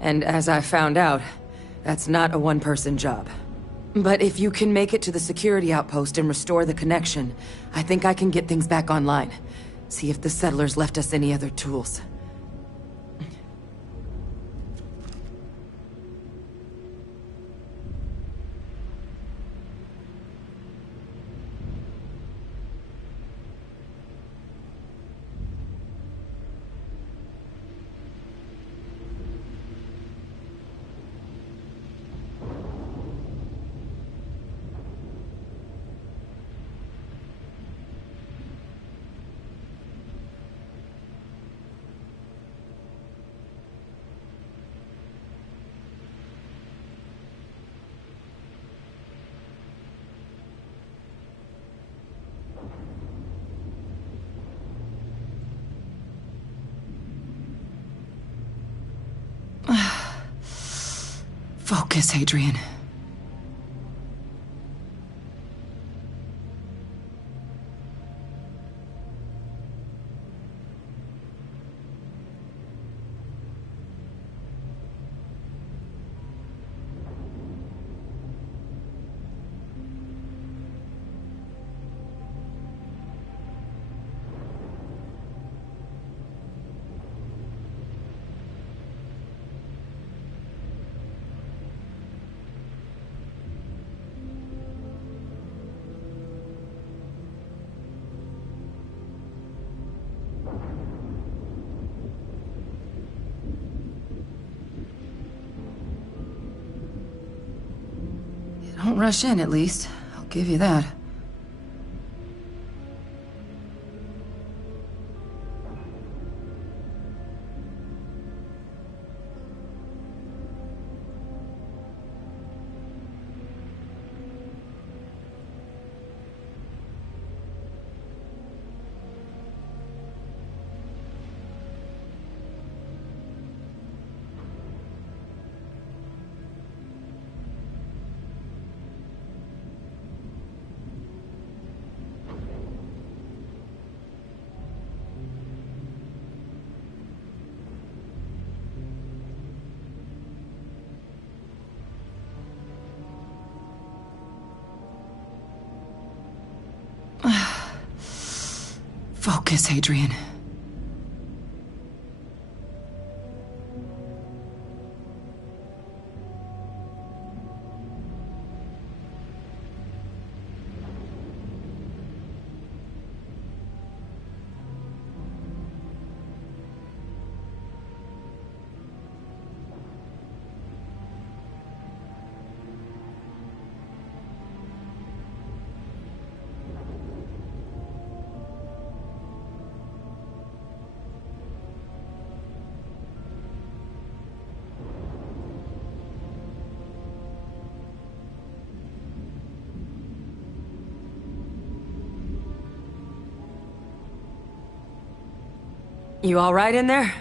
And as I found out, that's not a one-person job. But if you can make it to the security outpost and restore the connection, I think I can get things back online. See if the settlers left us any other tools. Focus, Hadrian. Don't rush in, at least. I'll give you that. Focus, Adrian. You all right in there?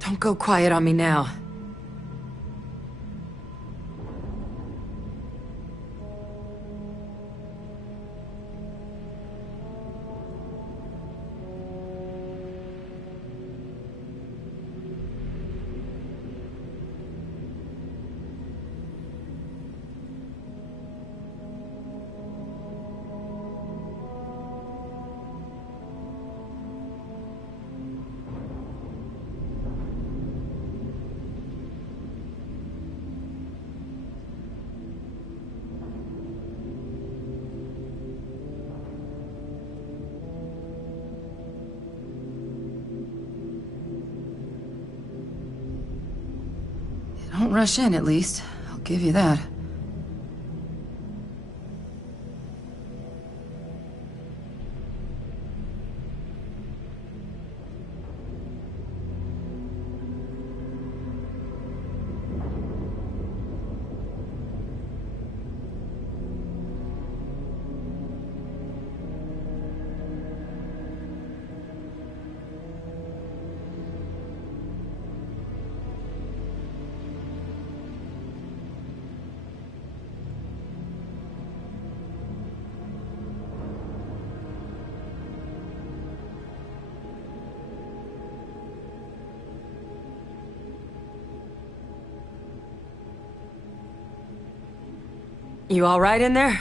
Don't go quiet on me now. Don't rush in, at least. I'll give you that. You all right in there?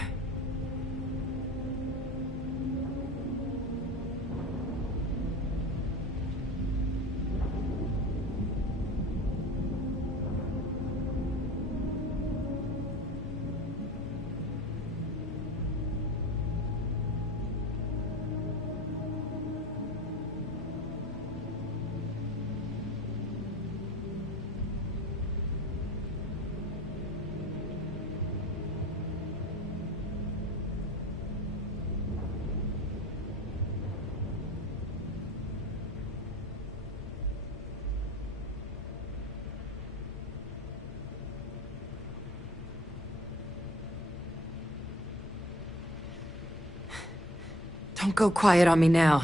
Don't go quiet on me now.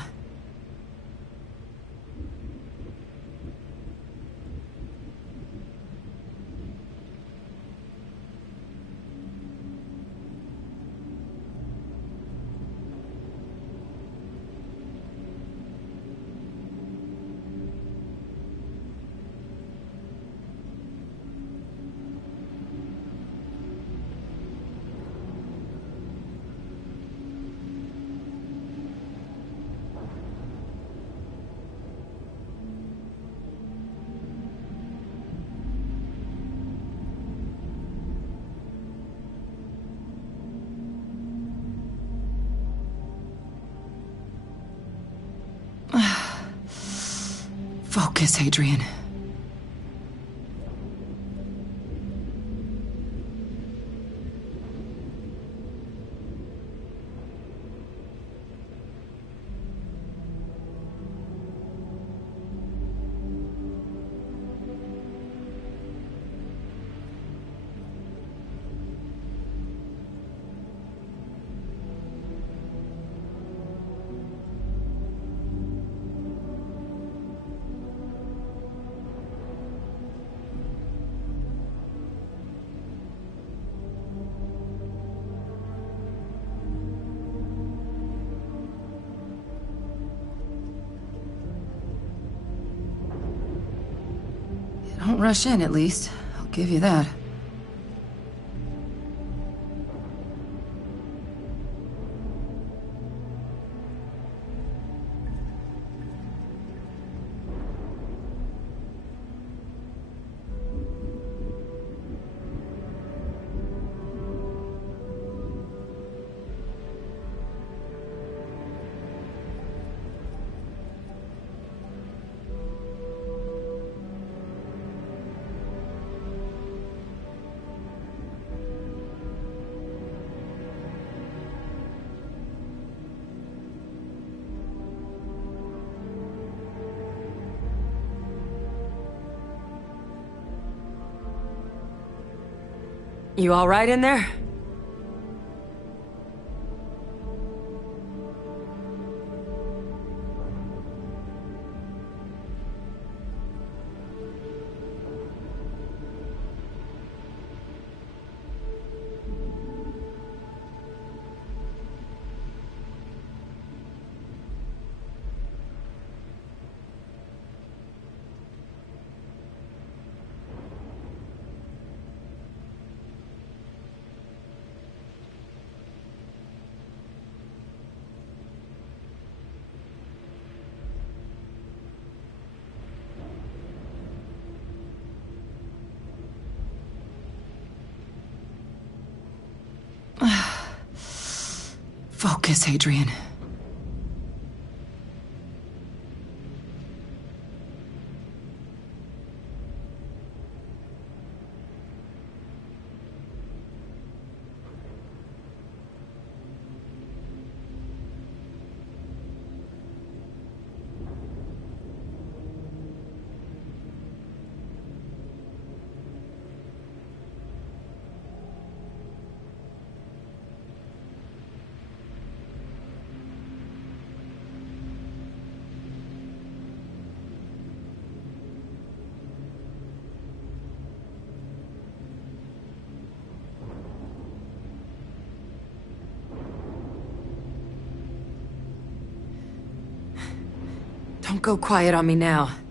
Focus, Adrian. Don't rush in, at least. I'll give you that. You all right in there? Focus, Adrian. Don't go quiet on me now.